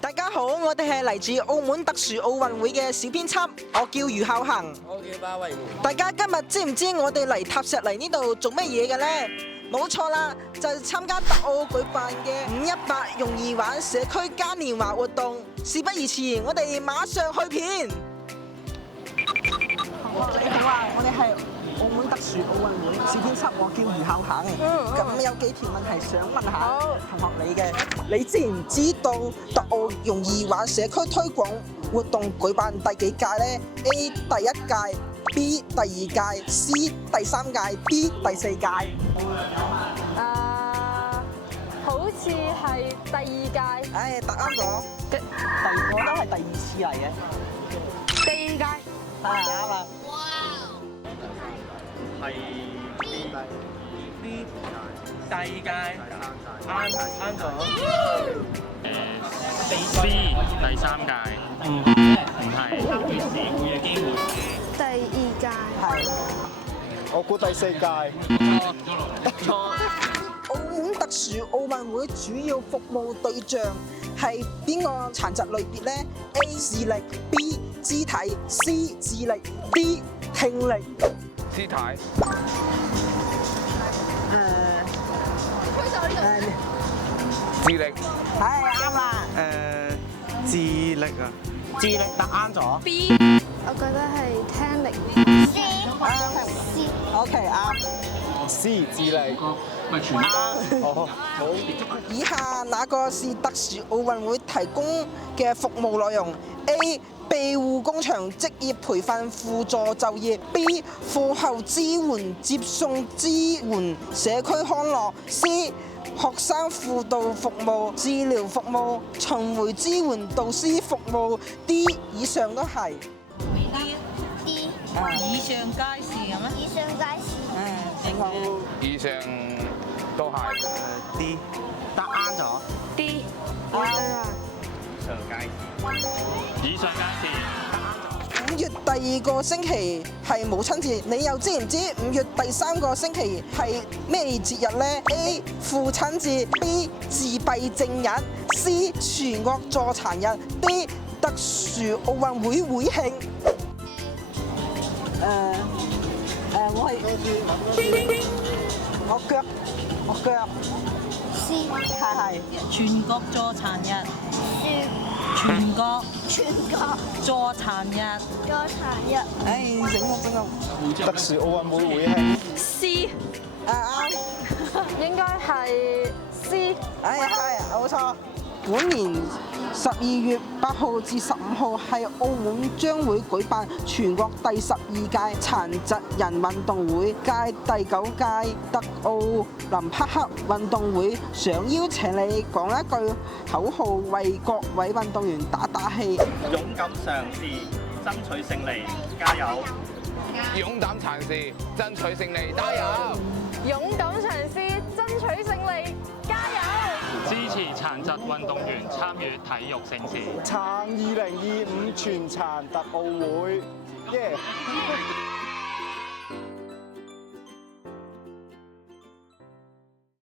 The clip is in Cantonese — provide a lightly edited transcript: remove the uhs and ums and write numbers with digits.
大家好，我哋係嚟自澳門特殊奧運會嘅小編輯，我叫余孝恒。我叫巴慧湖。大家今日知唔知我哋嚟塔石嚟呢度做乜嘢嘅呢？冇錯啦，就係參加特奧舉辦嘅518容易玩社區嘉年華活動。事不宜遲，我哋馬上去片。你好啊，我哋係澳門特殊奧運會小編輯，我叫余孝恒。咁有幾條問題想問下同學你嘅，你知唔知道特奧容易玩社區推廣活動舉辦第幾屆呢？ A 第一屆，B 第二屆，C 第三屆，D 第四屆。好似係第二屆。唉，答啱咗。我都係第二次嚟嘅。第二屆。啱啦。係 B 第二屆，啱咗。C 第三屆，唔係會嘅機會。第二屆。係。我估第四屆。錯。澳門特殊奧運會主要服務對象係邊個殘疾類別呢？ A 視力， B 肢體， C 智力， D 聽力。肢體。智力。係啱啦。智力啊。智力答啱咗。 B， 我覺得係聽力。C。OK 啱。C 智力。咪全哦，好。以下哪個是特殊奧運會提供嘅服務內容 ？A 庇護工場職業培訓輔助就業 ，B 課後支援接送支援社區康樂 ，C 學生輔導服務、治療服務、巡迴支援導師服務 ，D 以上都係。D 以上皆是咁咩？以上皆是。請講。以上都係。D 答啱咗。 D。以上皆是。5月第2個星期係母親節，你又知唔知5月第3個星期係咩節日呢？ A 父親節 ，B 自閉症日 ，C 全國助殘日 ，D 特殊奧運會會慶。我腳。C 係。全國助殘日，全國助殘日，助殘日。唉，整個。特殊奧運會會慶。 C。啱。應該係 C。係，冇錯。本年12月8號至15號係澳門將會舉辦全國第12屆殘疾人運動會暨第9屆特奧林匹克運動會，想邀請你講一句口號，為各位運動員打打氣。勇敢嘗試，爭取勝利，加油！勇敢嘗試，爭取勝利，加油！勇敢嘗試，爭取勝利，加油！支持殘疾運動員參與體育盛事。撐2025全殘特奧會，耶！